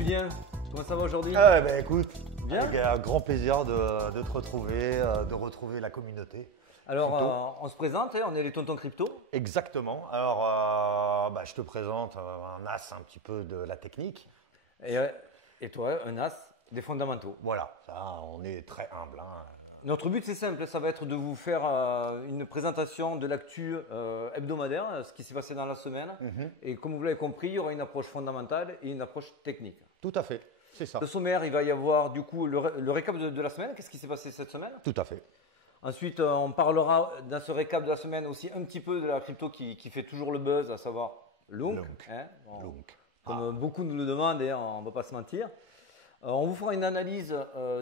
Julien, comment ça va aujourd'hui? Ah ben écoute, Bien. avec un grand plaisir de te retrouver, de retrouver la communauté. Alors, on se présente, on est les tontons crypto. Exactement. Alors, je te présente un as un petit peu de la technique. Et toi, un as des fondamentaux. Voilà, ça, on est très humble. Hein. Notre but, c'est simple, ça va être de vous faire une présentation de l'actu hebdomadaire, ce qui s'est passé dans la semaine. Et comme vous l'avez compris, il y aura une approche fondamentale et une approche technique. Tout à fait, c'est ça. Le sommaire, il va y avoir du coup le récap de la semaine. Qu'est-ce qui s'est passé cette semaine? Tout à fait. Ensuite, on parlera dans ce récap de la semaine aussi un petit peu de la crypto qui fait toujours le buzz, à savoir Lunk. Lunk. Comme beaucoup nous le demandent, on ne va pas se mentir. On vous fera une analyse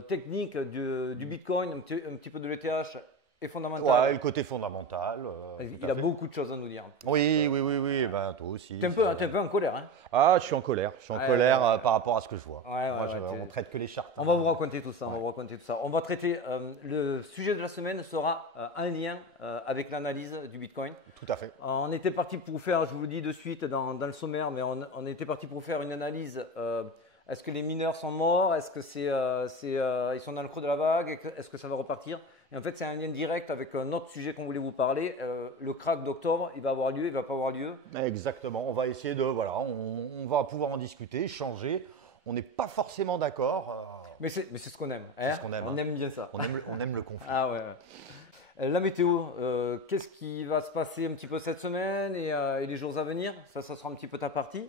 technique du Bitcoin, un petit peu de l'ETH et fondamental. Ouais, le côté fondamental. Il a beaucoup de choses à nous dire. Oui, ben, toi aussi. T'es un peu en colère, hein? Ah, je suis en colère. Je suis en colère par rapport à ce que je vois. On traite que les chartes. On va vous raconter tout ça. On va traiter. Le sujet de la semaine sera en lien avec l'analyse du Bitcoin. Tout à fait. On était parti pour faire, je vous le dis de suite dans le sommaire, mais on était parti pour faire une analyse. Est-ce que les mineurs sont morts? Est-ce que ils sont dans le creux de la vague? Est-ce que ça va repartir? Et en fait, c'est un lien direct avec un autre sujet qu'on voulait vous parler. Le crack d'octobre, il va avoir lieu, il va pas avoir lieu. Exactement. On va essayer on va pouvoir en discuter, échanger. On n'est pas forcément d'accord. Mais c'est ce qu'on aime. C'est ce qu'on aime. On aime bien ça. On aime le conflit. Ah ouais. La météo, qu'est-ce qui va se passer un petit peu cette semaine et les jours à venir? Ça sera un petit peu ta partie.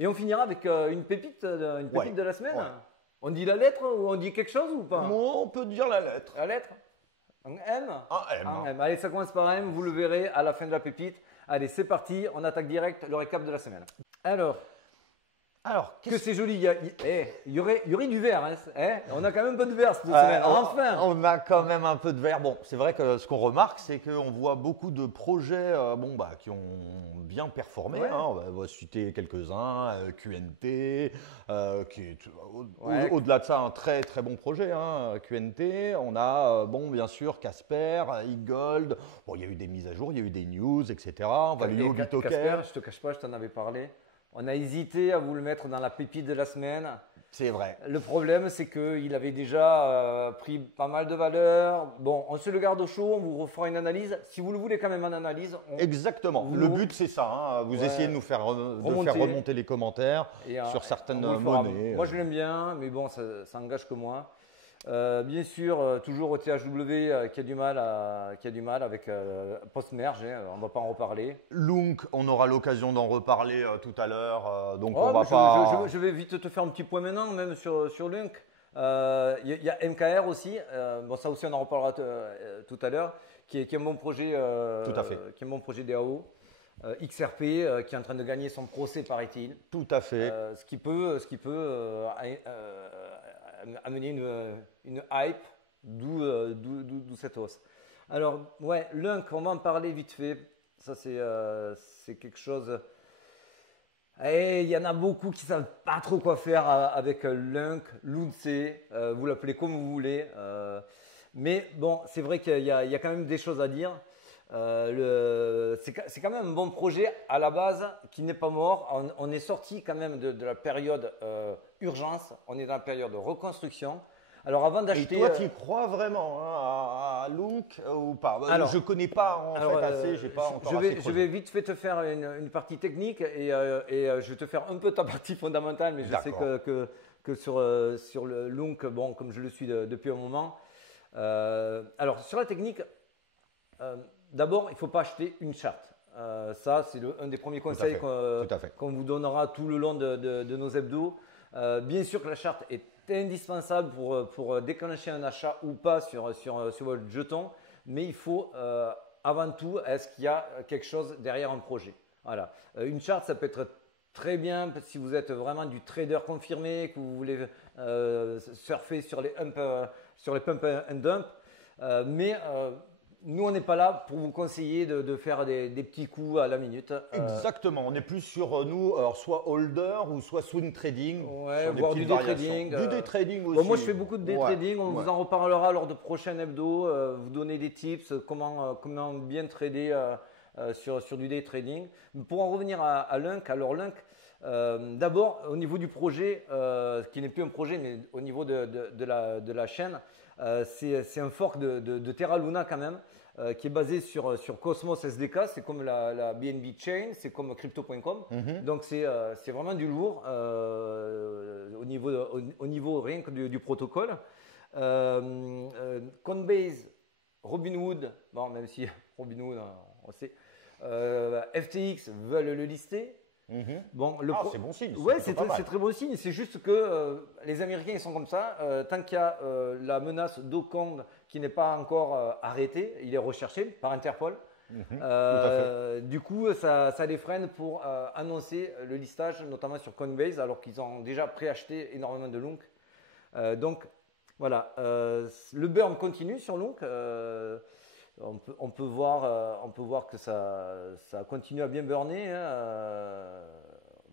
Et on finira avec une pépite de la semaine. Ouais. On dit la lettre ou on dit quelque chose ou pas? Moi, on peut dire la lettre. La lettre? Un M? Un M. Un M. Allez, ça commence par M, vous le verrez à la fin de la pépite. Allez, c'est parti, on attaque direct le récap de la semaine. Alors, que c'est joli, il y aurait du vert, hein, on a quand même un peu de vert cette semaine, enfin. On a quand même un peu de vert. Bon, c'est vrai que ce qu'on remarque, c'est qu'on voit beaucoup de projets qui ont bien performé. Ouais. Hein. On va citer quelques-uns, QNT, qui est au-delà de ça un très très bon projet, hein, QNT. On a bien sûr Casper, eGold. Bon, il y a eu des mises à jour, il y a eu des news, etc. On va lui Bitoker. Casper, je te cache pas, je t'en avais parlé. On a hésité à vous le mettre dans la pépite de la semaine. C'est vrai. Le problème, c'est qu'il avait déjà pris pas mal de valeur. Bon, on se le garde au chaud, on vous refera une analyse. Si vous le voulez quand même en analyse. Exactement. Le but, c'est ça. Hein. Vous essayez de nous faire remonter les commentaires sur certaines monnaies. Moi, je l'aime bien, mais bon, ça engage que moi. Bien sûr, toujours au THW qui a du mal avec post-merge, on ne va pas en reparler. Lunk, on aura l'occasion d'en reparler tout à l'heure, donc je vais vite te faire un petit point maintenant, même sur Lunk. Il y a MKR aussi, ça aussi on en reparlera tout à l'heure, qui est un bon projet, tout à fait. Qui est un bon projet DAO. XRP qui est en train de gagner son procès, paraît-il. Tout à fait. Ce qui peut amener une hype, d'où cette hausse. Alors, Lunk, on va en parler vite fait. Ça, c'est quelque chose. Et il y en a beaucoup qui ne savent pas trop quoi faire avec Lunk, Lunce, vous l'appelez comme vous voulez. Mais bon, c'est vrai qu'il y a quand même des choses à dire. C'est quand même un bon projet à la base qui n'est pas mort. On est sorti quand même de la période urgence, on est dans la période de reconstruction. Alors avant d'acheter. Et toi, tu y crois vraiment à Lunk ou pas? Alors, je ne connais pas fait assez, j'ai pas encore je vais vite fait te faire une partie technique et je vais te faire un peu ta partie fondamentale, mais je sais que sur le Lunk, bon, comme je le suis depuis un moment. Alors sur la technique. D'abord, il ne faut pas acheter une charte. Ça, c'est un des premiers conseils qu'on vous donnera tout le long de nos hebdos. Bien sûr que la charte est indispensable pour déclencher un achat ou pas sur votre jeton, mais il faut avant tout, est-ce qu'il y a quelque chose derrière un projet? Voilà. Une charte, ça peut être très bien si vous êtes vraiment du trader confirmé, que vous voulez surfer sur les pump and dump, mais nous, on n'est pas là pour vous conseiller de faire des petits coups à la minute. Exactement. On est plus sur nous, alors soit holder ou soit swing trading. Voire du day trading. Du day trading aussi. Bon, moi, je fais beaucoup de day trading. On vous en reparlera lors de prochains hebdos. Vous donner des tips, comment bien trader sur du day trading. Pour en revenir à Lunk, alors Lunk, d'abord au niveau du projet, qui n'est plus un projet, mais au niveau de la chaîne, c'est un fork de Terra Luna quand même, qui est basé sur Cosmos SDK. C'est comme la BNB Chain, c'est comme crypto.com. Donc c'est vraiment du lourd au niveau rien que du protocole. Coinbase, Robinhood, bon, même si Robinhood, on sait, FTX veulent le lister. Bon, c'est bon signe. Ouais, c'est très bon signe. C'est juste que les Américains, ils sont comme ça. Tant qu'il y a la menace d'Hong qui n'est pas encore arrêtée, il est recherché par Interpol. Du coup, ça les freine pour annoncer le listage, notamment sur Coinbase, alors qu'ils ont déjà préacheté énormément de Lunk. Donc, voilà. Le burn continue sur Lunk. On peut voir que ça continue à bien burner.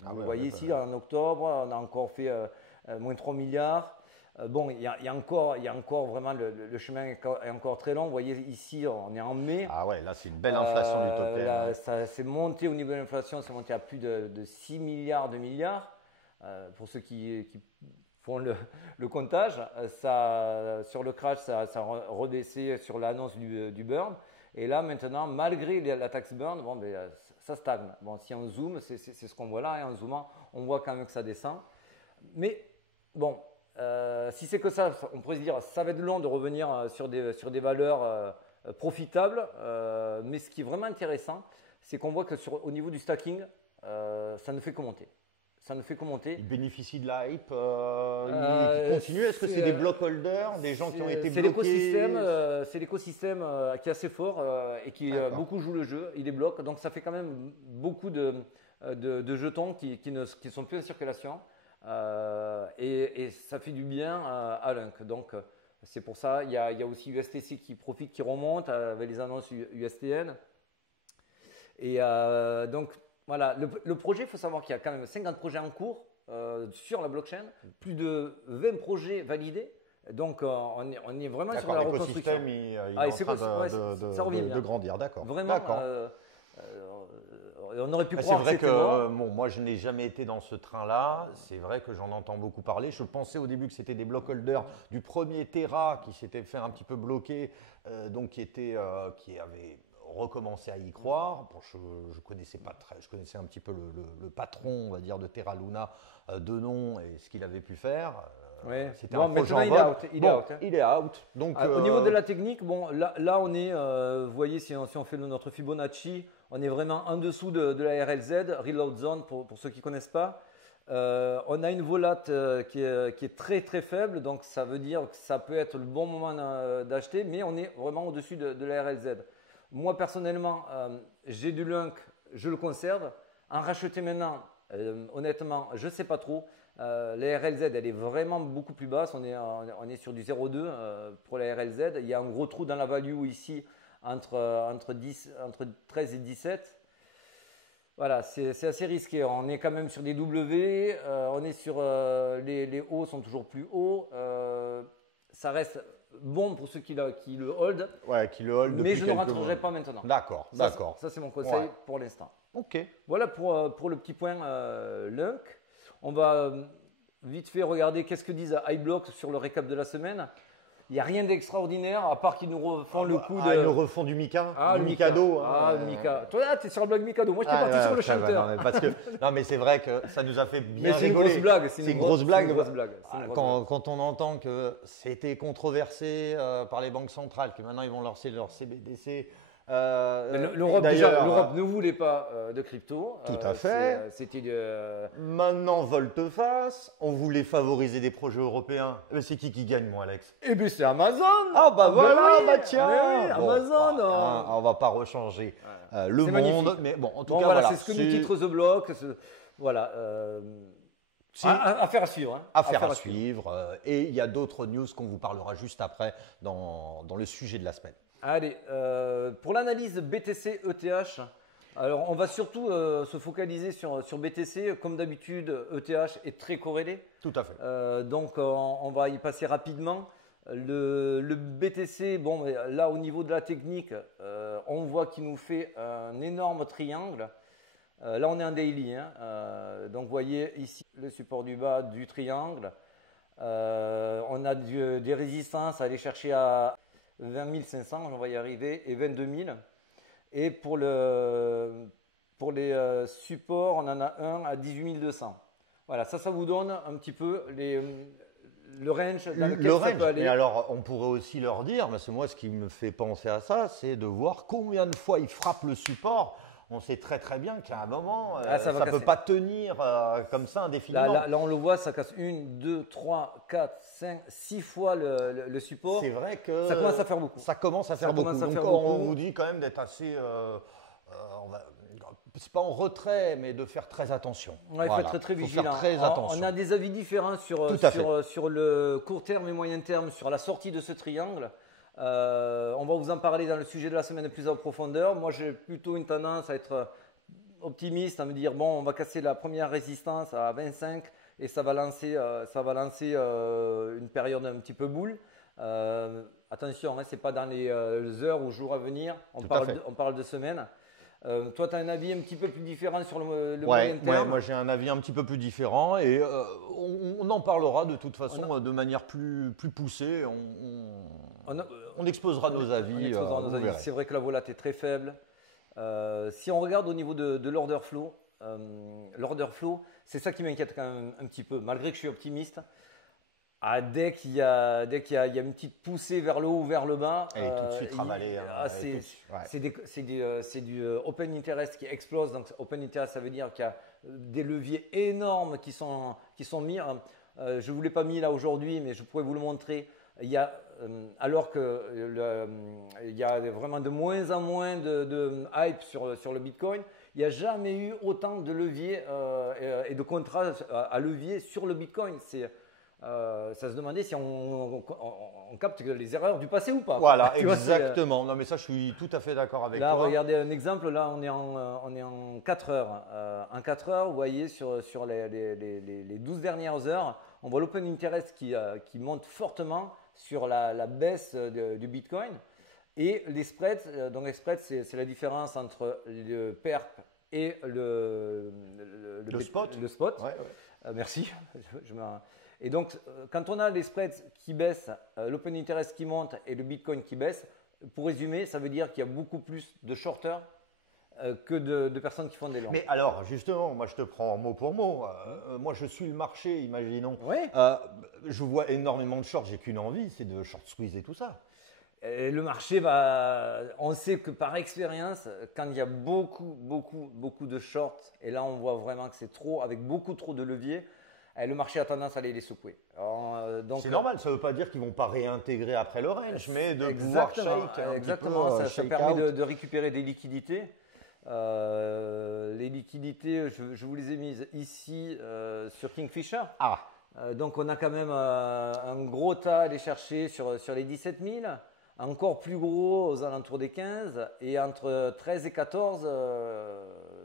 Vous voyez ici, en octobre, on a encore fait moins 3 milliards. Bon, il y a encore vraiment le chemin est encore très long. Vous voyez ici, on est en mai. Ah ouais, là c'est une belle inflation du total. Ça s'est monté au niveau de l'inflation, c'est monté à plus de 6 milliards de milliards. Pour ceux qui font le comptage, sur le crash, ça a rebaissé sur l'annonce du burn. Et là, maintenant, malgré la taxe burn, bon, ça stagne. Bon, si on zoome, c'est ce qu'on voit là. Et en zoomant, on voit quand même que ça descend. Mais bon, si c'est que ça, on pourrait se dire ça va être long de revenir sur des valeurs profitables. Mais ce qui est vraiment intéressant, c'est qu'on voit que au niveau du stacking, ça ne fait que monter. Ça ne fait que monter. Ils bénéficient de la hype, ils continuent. Est-ce que c'est des block holders, des gens qui ont été bloqués? C'est l'écosystème qui est assez fort et qui beaucoup joue le jeu. Il est bloque, donc ça fait quand même beaucoup de jetons qui sont plus en circulation et ça fait du bien à Lunk. Donc c'est pour ça. Il y a aussi USTC qui profite, qui remonte avec les annonces USTN. Et donc voilà, le projet, il faut savoir qu'il y a quand même 50 projets en cours sur la blockchain, plus de 20 projets validés. Donc, on est vraiment sur la reconstruction. L'écosystème, il est en train de grandir, d'accord. Vraiment, on aurait pu croire que c'était mort. Moi, je n'ai jamais été dans ce train-là. C'est vrai que j'en entends beaucoup parler. Je pensais au début que c'était des block holders du premier Terra qui s'était fait un petit peu bloquer, donc qui avait recommencer à y croire. Bon, je connaissais un petit peu le patron, on va dire, de Terra Luna de nom et ce qu'il avait pu faire. C'était un projet en vogue. Il est out. Donc, au niveau de la technique, bon, là on est, vous voyez, si on fait notre Fibonacci, on est vraiment en dessous de la RLZ, Reload Zone pour ceux qui ne connaissent pas. On a une volate qui est très très faible, donc ça veut dire que ça peut être le bon moment d'acheter, mais on est vraiment au-dessus de la RLZ. Moi, personnellement, j'ai du Lunk, je le conserve. En racheter maintenant, honnêtement, je ne sais pas trop. La RLZ, elle est vraiment beaucoup plus basse. On est sur du 0,2 pour la RLZ. Il y a un gros trou dans la value ici entre 13 et 17. Voilà, c'est assez risqué. On est quand même sur des W. On est sur les hauts sont toujours plus hauts. Ça reste bon pour ceux qui le hold. Ouais, qui le hold. Mais je ne rentrerai pas maintenant. D'accord. Ça, c'est mon conseil pour l'instant. Ok. Voilà pour le petit point Lunk. On va vite fait regarder qu'est-ce que disent iBlock sur le récap de la semaine. Il n'y a rien d'extraordinaire à part qu'ils nous refont le coup de. Ils nous refont du Mika, du Mikado. Mika. Toi là, tu es sur le blog Mikado. Moi, je suis parti sur le chanteur. Non, mais c'est vrai que ça nous a fait bien rigoler. C'est une grosse blague. C'est une grosse blague. Quand on entend que c'était controversé par les banques centrales, que maintenant ils vont lancer leur CBDC. L'Europe ne voulait pas de crypto. Tout à fait. Maintenant, volte-face. On voulait favoriser des projets européens. Mais c'est qui gagne, moi, Alex? Eh bien, c'est Amazon. Ah bah voilà, tiens. Oui, Amazon. On va pas rechanger le monde, magnifique. Mais bon, en tout cas, voilà. C'est ce que nous titre The Block. Voilà. Affaire à suivre. Affaire à suivre. Et il y a d'autres news qu'on vous parlera juste après dans le sujet de la semaine. Allez, pour l'analyse BTC ETH, alors on va surtout se focaliser sur BTC. Comme d'habitude, ETH est très corrélé. Tout à fait. Donc on va y passer rapidement. Le BTC, bon, là au niveau de la technique, on voit qu'il nous fait un énorme triangle. Là, on est en daily, hein. Donc, vous voyez ici le support du bas du triangle. On a des résistances à aller chercher à 20 500, on va y arriver, et 22 000. Et pour les supports, on en a un à 18 200. Voilà, ça vous donne un petit peu le range dans lequel ça peut aller. Mais alors, on pourrait aussi leur dire, parce que moi, ce qui me fait penser à ça, c'est de voir combien de fois ils frappent le support. On sait très très bien qu'à un moment, ça ne peut pas tenir comme ça indéfiniment. Là, on le voit, ça casse 1, 2, 3, 4, 5, 6 fois le support. C'est vrai que ça commence à faire beaucoup. Ça commence à faire beaucoup. Donc, on vous dit quand même d'être assez... c'est pas en retrait, mais de faire très attention. Ouais, il faut être très, très vigilant. Faire très attention. On a des avis différents sur le court terme et moyen terme, sur la sortie de ce triangle. On va vous en parler dans le sujet de la semaine plus en profondeur. Moi, j'ai plutôt une tendance à être optimiste, à me dire bon, on va casser la première résistance à 25 et ça va lancer une période un petit peu boule. Attention, hein, c'est pas dans les heures ou jours à venir. On parle de semaines. Toi, tu as un avis un petit peu plus différent sur le moyen terme. Ouais, moi j'ai un avis un petit peu plus différent et on en parlera de toute façon de manière plus poussée. On exposera nos avis. C'est vrai que la volate est très faible. Si on regarde au niveau de l'order flow, c'est ça qui m'inquiète quand même un petit peu, malgré que je suis optimiste. Dès qu'il y a une petite poussée vers le haut ou vers le bas, et tout de suite ravalé. C'est du open interest qui explose. Donc open interest, ça veut dire qu'il y a des leviers énormes qui sont mis. Je ne vous l'ai pas mis là aujourd'hui, mais je pourrais vous le montrer. Alors qu'il y a vraiment de moins en moins de hype sur le Bitcoin, il n'y a jamais eu autant de leviers et de contrats à levier sur le Bitcoin. Ça se demandait si on capte les erreurs du passé ou pas. Voilà, exactement. Non, mais ça, je suis tout à fait d'accord avec toi. Là, regardez un exemple. Là, on est en 4 heures. En 4 heures, vous voyez, sur les 12 dernières heures, on voit l'open interest qui monte fortement sur la baisse du Bitcoin. Et les spreads, donc les spreads, c'est la différence entre le perp et le spot. Le spot. Ouais. Merci. Et donc, quand on a les spreads qui baissent, l'open interest qui monte et le Bitcoin qui baisse, pour résumer, ça veut dire qu'il y a beaucoup plus de shorters que de personnes qui font des longs. Mais alors, justement, moi je te prends mot pour mot. Moi je suis le marché, imaginons. Ouais. Je vois énormément de shorts, j'ai qu'une envie, c'est de short squeeze et tout ça. Et le marché on sait que par expérience, quand il y a beaucoup de shorts, et là on voit vraiment que c'est trop, avec beaucoup trop de leviers, le marché a tendance à aller les secouer. C'est normal, ça ne veut pas dire qu'ils ne vont pas réintégrer après le range, mais de pouvoir shake un exactement, petit peu, ça permet de récupérer des liquidités. Les liquidités, je vous les ai mises ici sur Kingfisher. Donc on a quand même un gros tas à aller chercher sur les 17 000, encore plus gros aux alentours des 15, et entre 13 et 14,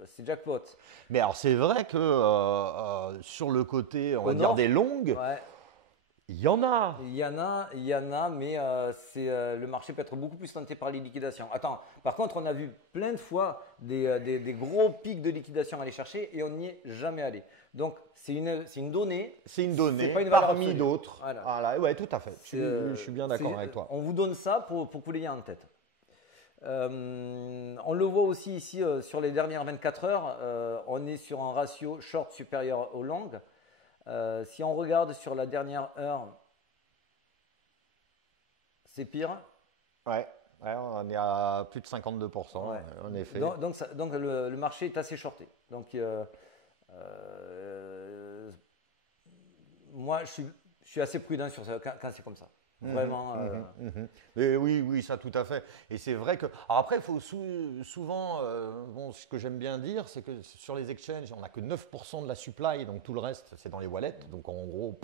c'est jackpot. Mais alors c'est vrai que sur le côté, on va dire des longues, il y en a. Il y en a, mais le marché peut être beaucoup plus tenté par les liquidations. Attends, par contre, on a vu plein de fois des gros pics de liquidation à aller chercher et on n'y est jamais allé. Donc, c'est une donnée. C'est une donnée pas une valeur parmi absolue. D'autres. Voilà. Ouais, tout à fait. Je suis bien d'accord avec toi. On vous donne ça pour que vous l'ayez en tête. On le voit aussi ici sur les dernières 24 heures. On est sur un ratio short supérieur au long. Si on regarde sur la dernière heure, c'est pire. Ouais, on est à plus de 52%, en effet. Donc le marché est assez shorté. Donc, moi, je suis assez prudent sur ça quand c'est comme ça. Vraiment. Mais oui, ça tout à fait. Et c'est vrai que. Alors après, il faut souvent. Ce que j'aime bien dire, c'est que sur les exchanges, on n'a que 9% de la supply, donc tout le reste, c'est dans les wallets. Donc en gros,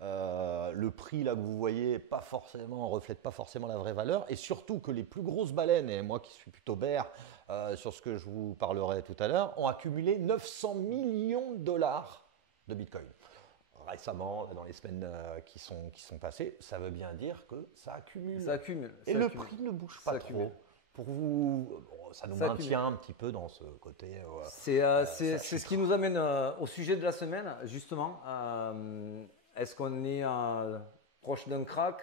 le prix là que vous voyez reflète pas forcément la vraie valeur. Et surtout que les plus grosses baleines, et moi qui suis plutôt bear sur ce que je vous parlerai tout à l'heure, ont accumulé 900 millions de dollars de Bitcoin. récemment, dans les semaines qui sont passées, ça veut bien dire que ça accumule. Ça accumule. Et le prix ne bouge pas trop. Pour vous, ça nous maintient un petit peu dans ce côté. C'est ce qui nous amène au sujet de la semaine, justement. Est-ce qu'on est proche d'un crack?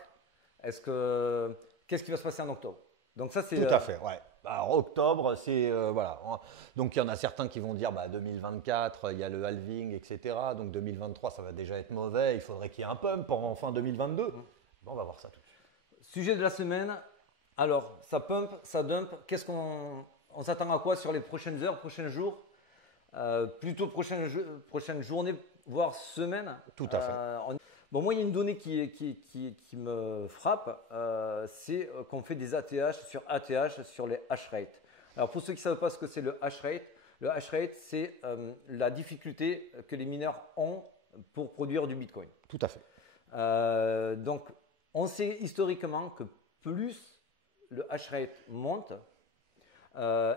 Qu'est-ce qui va se passer en octobre? Donc ça, c'est tout à fait, ouais. Alors octobre, c'est voilà. Donc il y en a certains qui vont dire 2024, il y a le halving, etc. Donc 2023, ça va déjà être mauvais. Il faudrait qu'il y ait un pump en fin 2022. Bon, on va voir ça tout de suite. Sujet de la semaine. Alors, ça pump, ça dump. Qu'est-ce qu'on s'attend à quoi sur les prochaines heures, prochains jours? Plutôt prochaines journées, voire semaines. Tout à fait. Bon, moi, il y a une donnée qui me frappe, c'est qu'on fait des ATH sur les hash rates. Alors, pour ceux qui ne savent pas ce que c'est le hash rate, c'est la difficulté que les mineurs ont pour produire du Bitcoin. Tout à fait. Donc, on sait historiquement que plus le hash rate monte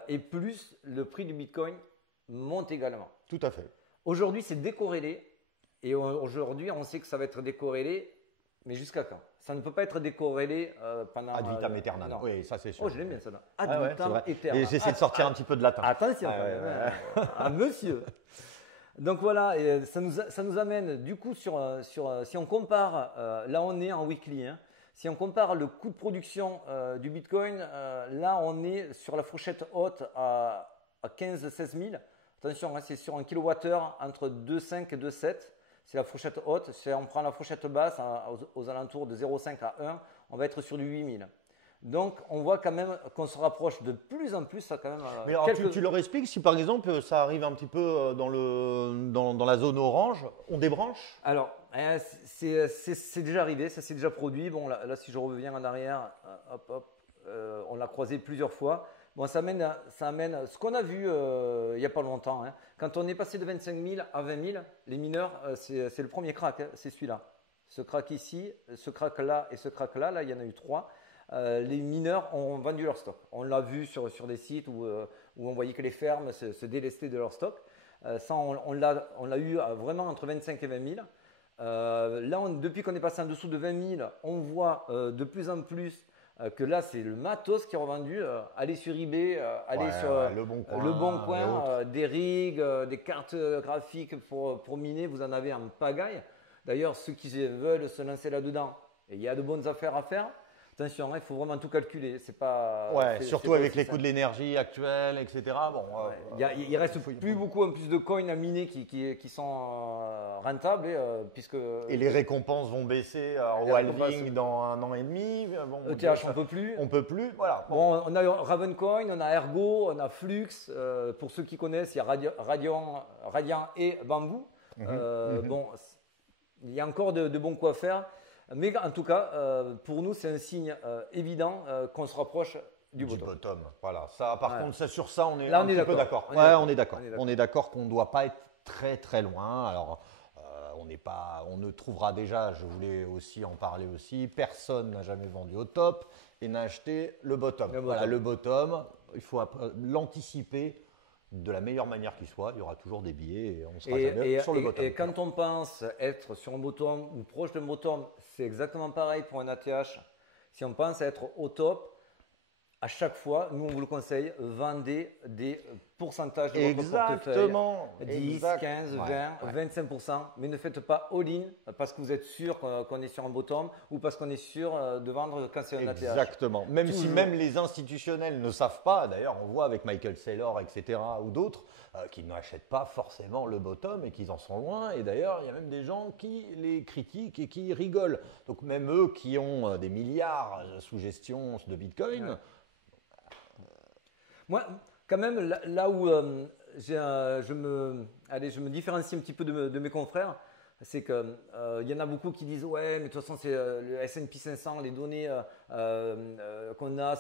et plus le prix du Bitcoin monte également. Tout à fait. Aujourd'hui, c'est décorrélé. Et aujourd'hui, on sait que ça va être décorrélé, mais jusqu'à quand? Ça ne peut pas être décorrélé pendant… Ad vitam aeternam. Oui, ça c'est sûr. Oh, je l'aime bien ça. Ad vitam aeternam. Et j'essaie de sortir un petit peu de latin. Attention, monsieur. Donc voilà, et ça nous amène du coup si on compare, là on est en weekly, si on compare le coût de production du Bitcoin, là on est sur la fourchette haute à 15-16 000. Attention, c'est sur un kilowattheure entre 2,5 et 2,7. C'est la fourchette haute. Si on prend la fourchette basse aux alentours de 0,5 à 1, on va être sur du 8 000. Donc, on voit quand même qu'on se rapproche de plus en plus. Ça quand même, mais alors, tu leur expliques si par exemple ça arrive un petit peu dans la zone orange, on débranche? Alors, c'est déjà arrivé, ça s'est déjà produit. Bon, là si je reviens en arrière, on l'a croisé plusieurs fois. Bon, ça amène ce qu'on a vu il n'y a pas longtemps. Quand on est passé de 25 000 à 20 000, les mineurs, c'est le premier crack, c'est celui-là. Ce crack ici, ce crack-là et ce crack-là, là, il y en a eu 3. Les mineurs ont vendu leur stock. On l'a vu sur des sites où on voyait que les fermes se délestaient de leur stock. Ça, on l'a eu vraiment entre 25 et 20 000. Là, depuis qu'on est passé en dessous de 20 000, on voit de plus en plus que là, c'est le matos qui est revendu. Allez sur eBay, allez sur le Bon Coin, des rigs, des cartes graphiques pour miner, vous en avez en pagaille. D'ailleurs, ceux qui veulent se lancer là-dedans, il y a de bonnes affaires à faire. Attention, il faut vraiment tout calculer. Surtout avec les coûts de l'énergie actuels, etc. Bon, il reste plus beaucoup en plus de coins à miner qui sont rentables. Et les récompenses vont baisser au halving dans 1 an et demi. Bon, ETH, on ne peut plus. On peut plus, voilà. Bon, on a Ravencoin, on a Ergo, on a Flux. Pour ceux qui connaissent, il y a Radiant et Bamboo. Bon, il y a encore de bons coups à faire. Mais en tout cas, pour nous, c'est un signe évident qu'on se rapproche du bottom. Voilà. Ça, par contre, sur ça, on est là, un petit peu d'accord. On est d'accord. On est d'accord qu'on ne doit pas être très très loin. Alors, on ne trouvera déjà, je voulais aussi en parler aussi, personne n'a jamais vendu au top et n'a acheté le bottom. Le bottom, il faut l'anticiper de la meilleure manière qui soit. Il y aura toujours des billets et on sera jamais sur le bottom. Et quand on pense être sur un bottom ou proche d'un bottom, c'est exactement pareil pour un ATH. Si on pense être au top, à chaque fois, nous on vous le conseille, vendez des pourcentages de votre portefeuille. 10, 15, 20, 25%. Mais ne faites pas all-in parce que vous êtes sûr qu'on est sur un bottom ou parce qu'on est sûr de vendre quand c'est un ATH. Exactement. Même si les institutionnels ne savent pas, d'ailleurs on voit avec Michael Saylor, etc. ou d'autres, qui n'achètent pas forcément le bottom et qu'ils en sont loin. Et d'ailleurs, il y a même des gens qui les critiquent et qui rigolent. Donc même eux qui ont des milliards sous gestion de Bitcoin… Moi, quand même, là où je me différencie un petit peu de mes confrères, c'est qu'il y en a beaucoup qui disent « Ouais, mais de toute façon, c'est le S&P 500, les données qu'on a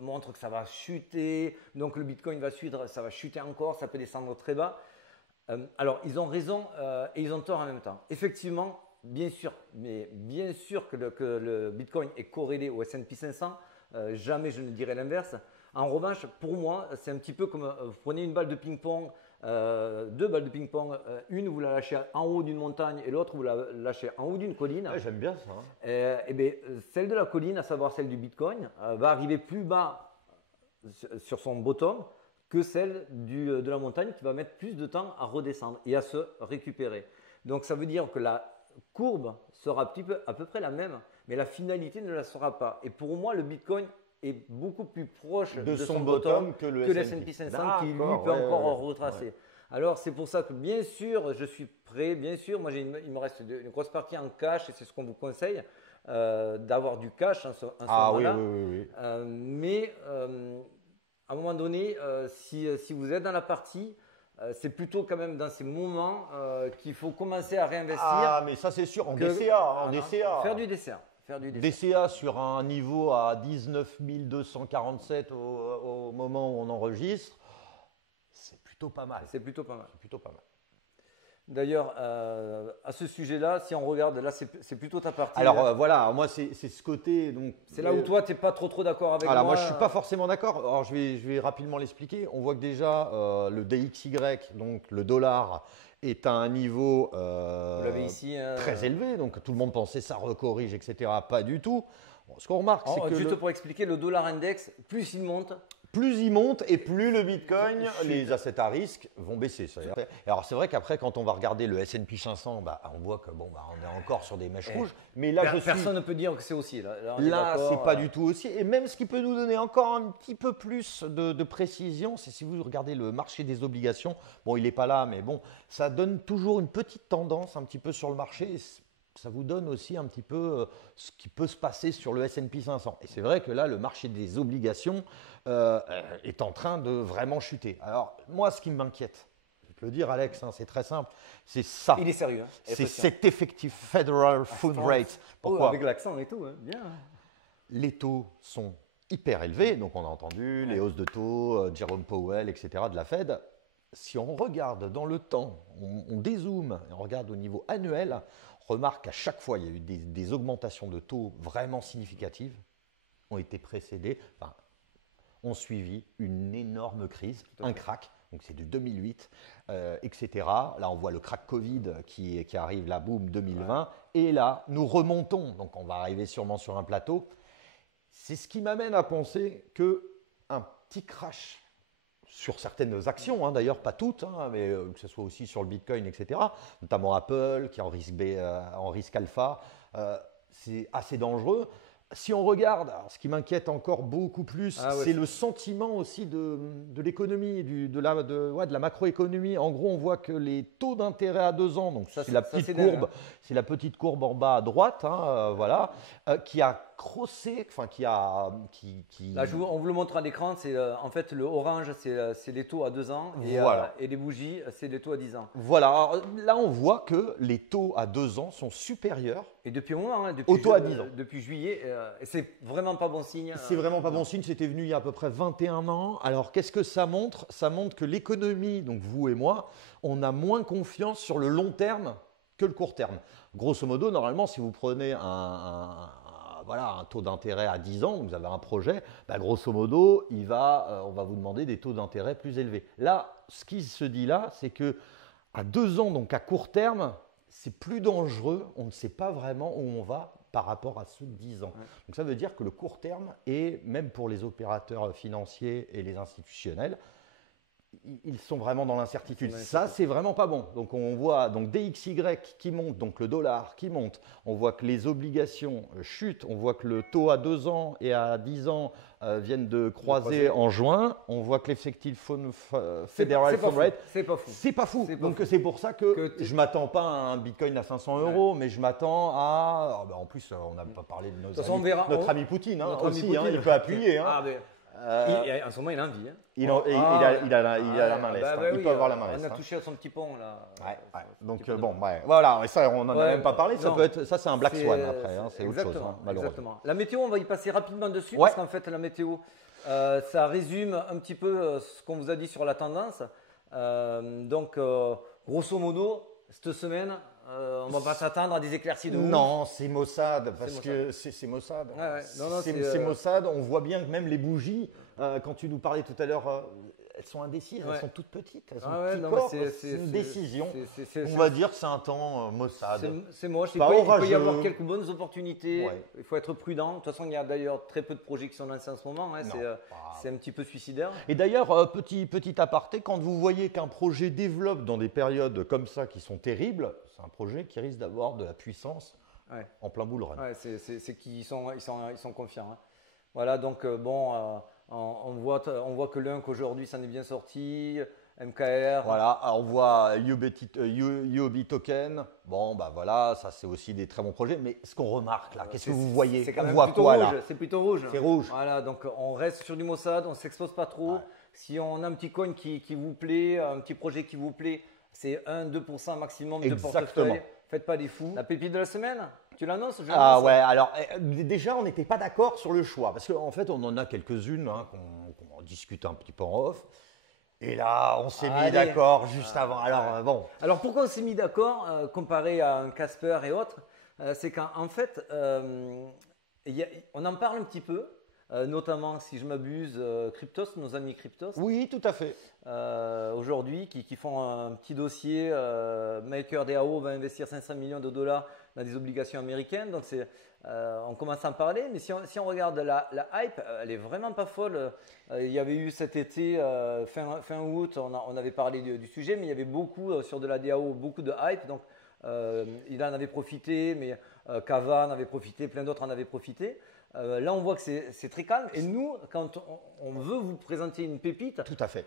montrent que ça va chuter, donc le Bitcoin va suivre, ça va chuter encore, ça peut descendre très bas. » Alors, ils ont raison et ils ont tort en même temps. Effectivement, bien sûr que le Bitcoin est corrélé au S&P 500, jamais je ne dirais l'inverse. En revanche, pour moi, c'est un petit peu comme vous prenez une balle de ping-pong, deux balles de ping-pong, une vous la lâchez en haut d'une montagne et l'autre vous la lâchez en haut d'une colline. Ouais, j'aime bien ça. Et bien, celle de la colline, à savoir celle du Bitcoin, va arriver plus bas sur son bottom que celle de la montagne qui va mettre plus de temps à redescendre et à se récupérer. Donc ça veut dire que la courbe sera à peu près la même, mais la finalité ne la sera pas. Et pour moi, le Bitcoin est beaucoup plus proche de son bottom que le S&P 500 qui lui peut encore retracer. Ouais. Alors c'est pour ça que bien sûr, je suis prêt, bien sûr, moi il me reste une grosse partie en cash et c'est ce qu'on vous conseille, d'avoir du cash en ce moment-là. Oui. Mais à un moment donné, si vous êtes dans la partie, c'est plutôt quand même dans ces moments qu'il faut commencer à réinvestir. Ah, mais ça c'est sûr, en DCA. Faire du DCA. DCA sur un niveau à 19 247 au moment où on enregistre, c'est plutôt pas mal. C'est plutôt pas mal. D'ailleurs, à ce sujet-là, si on regarde, là, c'est plutôt ta partie. Alors voilà, moi c'est ce côté. C'est là où toi, tu n'es pas trop d'accord avec moi. Moi, je ne suis pas forcément d'accord. Alors je vais rapidement l'expliquer. On voit que déjà le DXY, donc le dollar, est à un niveau ici, très élevé. Donc tout le monde pensait ça recorrige, etc. Pas du tout. Bon, ce qu'on remarque, c'est que… Juste pour expliquer, le dollar index, plus il monte… Plus il monte et plus le Bitcoin, les assets à risque vont baisser. Alors c'est vrai qu'après, quand on va regarder le S&P 500, on voit que on est encore sur des mèches rouges. Mais là, personne ne peut dire que c'est aussi. Là, c'est pas du tout aussi. Et même ce qui peut nous donner encore un petit peu plus de précision, c'est si vous regardez le marché des obligations. Bon, il n'est pas là, mais bon, ça donne toujours une petite tendance un petit peu sur le marché. Ça vous donne aussi un petit peu ce qui peut se passer sur le S&P 500. Et c'est vrai que là, le marché des obligations est en train de vraiment chuter. Alors, moi, ce qui m'inquiète, je vais te le dire, Alex, c'est très simple, c'est ça. Il est sérieux. C'est cet effectif Federal Funds Rate. Pourquoi ? Avec l'accent et tout, bien. Les taux sont hyper élevés. Donc, on a entendu les hausses de taux, Jerome Powell, etc. de la Fed. Si on regarde dans le temps, on dézoome et on regarde au niveau annuel, remarque qu'à chaque fois, il y a eu des augmentations de taux vraiment significatives, ont été précédées, ont suivi une énorme crise, un crack, donc c'est du 2008, etc. Là, on voit le crack Covid qui arrive, là, boum, 2020, et là, nous remontons, donc on va arriver sûrement sur un plateau. C'est ce qui m'amène à penser qu'un petit crash sur certaines actions, d'ailleurs pas toutes, mais que ce soit aussi sur le Bitcoin, etc., notamment Apple qui est en risque alpha, c'est assez dangereux. Si on regarde, ce qui m'inquiète encore beaucoup plus, c'est le sentiment aussi de l'économie, de la macroéconomie. En gros, on voit que les taux d'intérêt à 2 ans, donc c'est la petite courbe en bas à droite, qui a crossé, Là, on vous le montre à l'écran, c'est en fait le orange, c'est les taux à 2 ans et les bougies, c'est les taux à 10 ans. Voilà, alors, là on voit que les taux à 2 ans sont supérieurs. Et depuis un moment, aux taux à 10 ans. Depuis juillet, c'est vraiment pas bon signe. C'est vraiment pas bon signe, c'était venu il y a à peu près 21 ans. Alors qu'est-ce que ça montre ? Ça montre que l'économie, donc vous et moi, on a moins confiance sur le long terme que le court terme. Grosso modo, normalement, si vous prenez un taux d'intérêt à 10 ans, vous avez un projet, grosso modo, on va vous demander des taux d'intérêt plus élevés. Là, ce qui se dit là, c'est que à 2 ans, donc à court terme, c'est plus dangereux, on ne sait pas vraiment où on va par rapport à ceux de 10 ans. Donc ça veut dire que le court terme, et même pour les opérateurs financiers et les institutionnels, ils sont vraiment dans l'incertitude. Ça, c'est vraiment pas bon. Donc, on voit DXY qui monte, donc le dollar qui monte. On voit que les obligations chutent. On voit que le taux à 2 ans et à 10 ans viennent de croiser en juin. On voit que l'effectif Federal Funds Rate, c'est pas fou. C'est pas fou. Donc, c'est pour ça que je ne m'attends pas à un Bitcoin à 500 €, mais je m'attends à… en plus, on n'a pas parlé de notre ami Poutine. Il peut appuyer. En ce moment, il a envie. Il a la main leste. Il peut avoir la main leste. On a touché à son petit pont là. Donc voilà, ça on n'en a même pas parlé. Ça c'est un black swan après, c'est autre chose, malheureusement. Exactement. La météo, on va y passer rapidement dessus parce qu'en fait la météo, ça résume un petit peu ce qu'on vous a dit sur la tendance. Donc grosso modo, cette semaine, On va pas s'attendre à des éclaircies de ouf. Non, c'est Mossad, parce que c'est Mossad. C'est Mossad. On voit bien que même les bougies, quand tu nous parlais tout à l'heure, elles sont indécises, elles sont toutes petites, elles ont un petit corps, c'est une décision. On va dire que c'est un temps Mossad. C'est moche, il peut y avoir quelques bonnes opportunités, il faut être prudent. De toute façon, il y a d'ailleurs très peu de projets qui sont lancés en ce moment, c'est un petit peu suicidaire. Et d'ailleurs, petit aparté, quand vous voyez qu'un projet développe dans des périodes comme ça qui sont terribles, c'est un projet qui risque d'avoir de la puissance en plein bull run. C'est qu'ils sont confiants. Hein. Voilà, donc on voit que Lunk aujourd'hui, ça en est bien sorti. MKR. Voilà, on voit UOB Token. Bon, bah voilà, ça c'est aussi des très bons projets. Mais ce qu'on remarque là, qu'est-ce que vous voyez? On voit quoi là? C'est plutôt rouge. C'est rouge. Voilà, donc on reste sur du Mossad, on ne s'expose pas trop. Si on a un petit coin qui vous plaît, un petit projet qui vous plaît, c'est 1-2% maximum de portefeuille. Faites pas des fous. La pépite de la semaine, tu l'annonces? Ouais, alors déjà on n'était pas d'accord sur le choix. Parce qu'en fait on en a quelques-unes qu'on discute un petit peu en off. Et là, on s'est mis d'accord juste avant. Alors pourquoi on s'est mis d'accord comparé à un Casper et autres? C'est qu'en fait, on en parle un petit peu, notamment si je m'abuse, Cryptos, nos amis Cryptos. Oui, tout à fait. Aujourd'hui, qui font un petit dossier. MakerDAO va investir 500 millions de dollars dans des obligations américaines. Donc on commence à en parler, mais si on regarde la hype, elle est vraiment pas folle. Il y avait eu cet été, fin août, on avait parlé du sujet, mais il y avait beaucoup sur de la DAO, beaucoup de hype. Donc il en avait profité, mais Kava en avait profité, plein d'autres en avaient profité. Là, on voit que c'est très calme. Et nous, quand on veut vous présenter une pépite, tout à fait.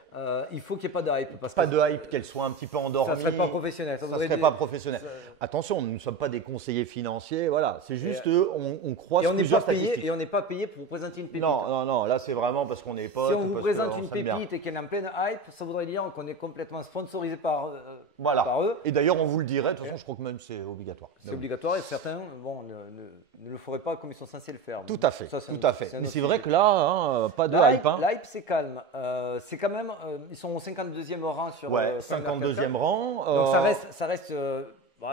Il faut qu'il n'y ait pas de hype. Pas de hype, qu'elle soit un petit peu endormie. Ça ne serait pas professionnel. Ça serait pas professionnel. Attention, nous ne sommes pas des conseillers financiers. Voilà, c'est juste qu'on croise plusieurs statistiques. Et on n'est pas payé pour vous présenter une pépite. Non. Là, c'est vraiment parce qu'on est potes. Si on vous présente une pépite et qu'elle est en pleine hype, ça voudrait dire qu'on est complètement sponsorisé par eux. Et d'ailleurs, on vous le dirait. De toute façon, je crois que même c'est obligatoire. C'est obligatoire et certains ne le feraient pas comme ils sont censés le faire. Tout à fait. Mais c'est vrai que là, pas de hype. L'hype, c'est calme. C'est quand même, ils sont au 52e rang sur. 52e rang. Donc ça reste.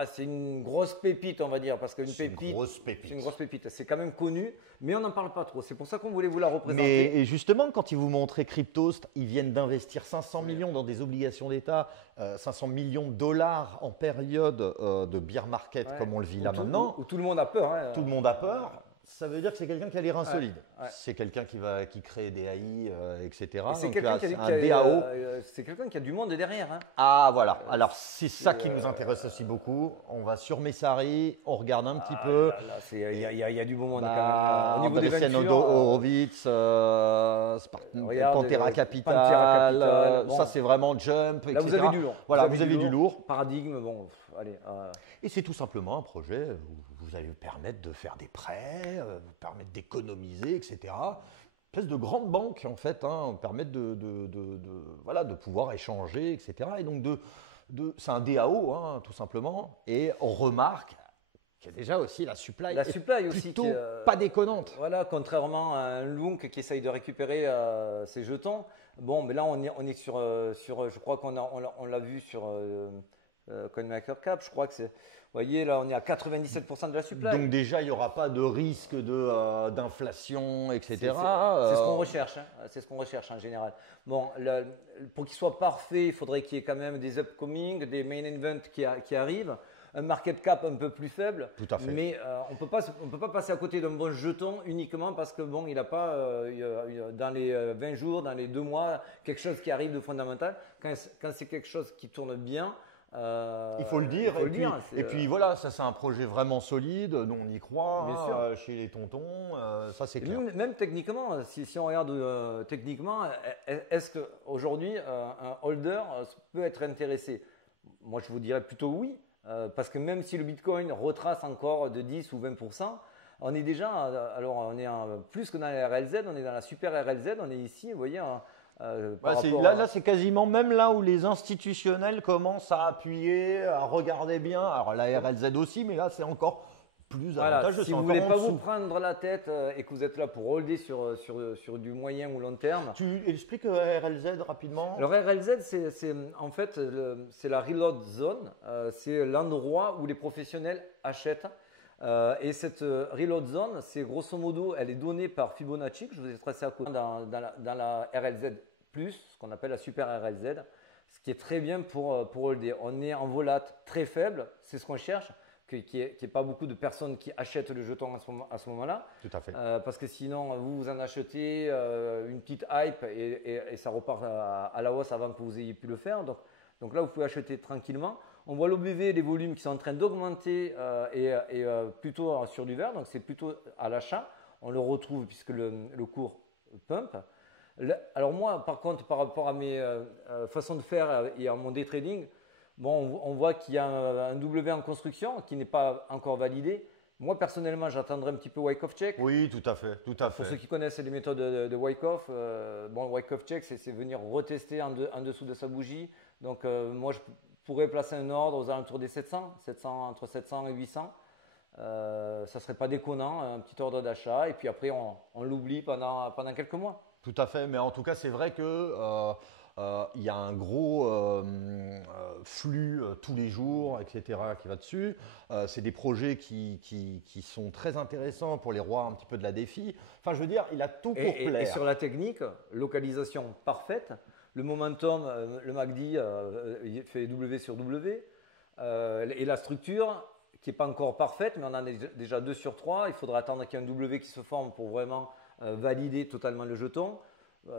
C'est une grosse pépite, on va dire, parce qu'une pépite. C'est une grosse pépite. C'est quand même connu, mais on n'en parle pas trop. C'est pour ça qu'on voulait vous la représenter. Et justement, quand ils vous montraient Cryptost, ils viennent d'investir 500 millions dans des obligations d'État, 500 millions de dollars en période de bear market, comme on le vit là maintenant. Où tout le monde a peur. Tout le monde a peur. Ça veut dire que c'est quelqu'un qui a les reins solides. C'est quelqu'un qui crée des AI, etc. C'est quelqu'un qui a du monde derrière. Hein. Ah voilà. Alors c'est ça qui nous intéresse aussi beaucoup. On va sur Messari, on regarde un petit peu. Il y a du bon monde quand même. Au niveau des ventures, Horowitz, Pantera Capital. Ça c'est vraiment Jump, etc. Là vous avez du lourd. Voilà, vous avez du lourd. Paradigme, bon, allez. Et c'est tout simplement un projet où vous allez vous permettre de faire des prêts, vous permettre d'économiser, etc. Une espèce de grande banque en fait, permettre de pouvoir échanger, etc. Et donc c'est un DAO tout simplement. Et on remarque qu'il y a déjà aussi la supply plutôt pas déconnante. Voilà, contrairement à un Lunk qui essaye de récupérer ses jetons. Bon, mais là on est sur je crois qu'on l'a vu sur CoinMarketCap, je crois que c'est. Vous voyez, là, on est à 97% de la supply. Donc déjà, il n'y aura pas de risque d'inflation, etc. C'est ce qu'on recherche. C'est ce qu'on recherche en général. Bon, pour qu'il soit parfait, il faudrait qu'il y ait quand même des upcoming, des main events qui arrivent. Un market cap un peu plus faible. Tout à fait. Mais on peut pas passer à côté d'un bon jeton uniquement parce que bon, il n'a pas dans les 20 jours, dans les 2 mois, quelque chose qui arrive de fondamental. Quand c'est quelque chose qui tourne bien. Il faut le dire. Et puis voilà, ça c'est un projet vraiment solide, nous on y croit, chez les tontons, ça c'est clair. Même techniquement, si on regarde techniquement, est-ce qu'aujourd'hui un holder peut être intéressé? Moi je vous dirais plutôt oui, parce que même si le Bitcoin retrace encore de 10 ou 20%, on est déjà, alors on est plus que dans la RLZ, on est dans la super RLZ, on est ici, vous voyez. Là, c'est quasiment même là où les institutionnels commencent à appuyer, à regarder bien. Alors la RLZ aussi, mais là, c'est encore plus Voilà, avantageux. si vous ne voulez pas vous prendre la tête et que vous êtes là pour holder sur du moyen ou long terme. Tu expliques RLZ rapidement. Alors RLZ, en fait, c'est la reload zone. C'est l'endroit où les professionnels achètent. Et cette reload zone, c'est grosso modo, elle est donnée par Fibonacci, que je vous ai tracé à côté dans la RLZ+, ce qu'on appelle la super RLZ, ce qui est très bien pour holder. On est en volat très faible, c'est ce qu'on cherche, qu'il n'y ait pas beaucoup de personnes qui achètent le jeton à ce moment-là. Tout à fait. Parce que sinon, vous en achetez une petite hype et ça repart à la hausse avant que vous ayez pu le faire. Donc là, vous pouvez acheter tranquillement. On voit l'OBV, les volumes qui sont en train d'augmenter et plutôt sur du vert, donc c'est plutôt à l'achat. On le retrouve puisque le cours pump. Alors moi, par contre, par rapport à mes façons de faire et à mon day trading, bon, on voit qu'il y a un W en construction qui n'est pas encore validé. Moi, personnellement, j'attendrai un petit peu Wyckoff check. Oui, tout à fait, tout à fait. Pour ceux qui connaissent les méthodes de Wyckoff, Wyckoff check, c'est venir retester en dessous de sa bougie. Donc, moi, je pourrais placer un ordre aux alentours des 700, entre 700 et 800. Ça ne serait pas déconnant, un petit ordre d'achat. Et puis après, on l'oublie pendant quelques mois. Tout à fait, mais en tout cas, c'est vrai que il y a un gros flux tous les jours, etc., qui va dessus. C'est des projets qui sont très intéressants pour les rois un petit peu de la défi. Enfin, je veux dire, il a tout pour plaire. Et sur la technique, localisation parfaite. Le momentum, le MACD fait W sur W. Et la structure, qui n'est pas encore parfaite, mais on en a déjà 2 sur 3. Il faudra attendre qu'il y ait un W qui se forme pour vraiment valider totalement le jeton.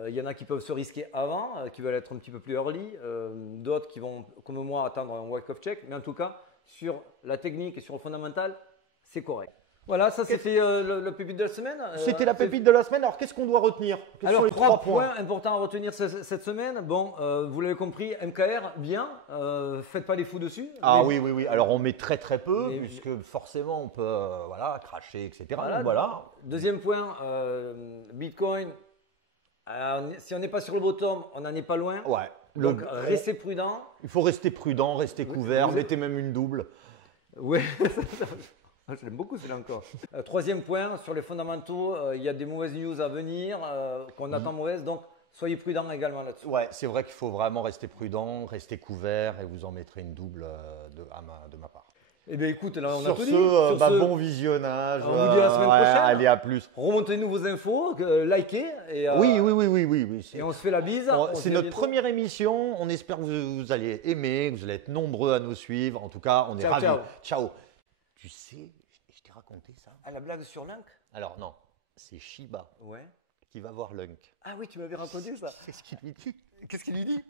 Il y en a qui peuvent se risquer avant, qui veulent être un petit peu plus early. D'autres qui vont, comme moi, attendre un Wyckoff check. Mais en tout cas, sur la technique et sur le fondamental, c'est correct. Voilà, ça c'était le pépite de la semaine. C'était la pépite de la semaine. Alors, qu'est-ce qu'on doit retenir? Alors, 3 points importants à retenir cette semaine. Bon, vous l'avez compris, MKR, bien. Faites pas les fous dessus. Ah oui. Alors, on met très peu, puisque forcément, on peut cracher, etc. Voilà. Deuxième point, Bitcoin. Si on n'est pas sur le bottom, on n'en est pas loin. Ouais. Donc, restez prudent. Il faut rester prudent, rester couvert, mettez même une double. Oui, je l'aime beaucoup celui-là encore. Troisième point, sur les fondamentaux, il y a des mauvaises news à venir, qu'on attend mauvaises, donc soyez prudents également là-dessus. Ouais, c'est vrai qu'il faut vraiment rester prudent, rester couvert et vous en mettrez une double de ma part. Eh bien écoute, là on a tout dit. Bon visionnage. On vous dit à la semaine prochaine. Allez, à plus. Remontez-nous vos infos, likez. Et, oui. Et on se fait la bise. C'est notre première émission. On espère que vous allez aimer, que vous allez être nombreux à nous suivre. En tout cas, on est ravis. Ciao. Tu sais, je t'ai raconté ça. Ah, la blague sur Lunk? Alors non, c'est Shiba qui va voir Lunk. Ah oui, tu m'avais raconté ça. Qu'est-ce qu'il lui dit? Qu'est-ce qu'il lui dit?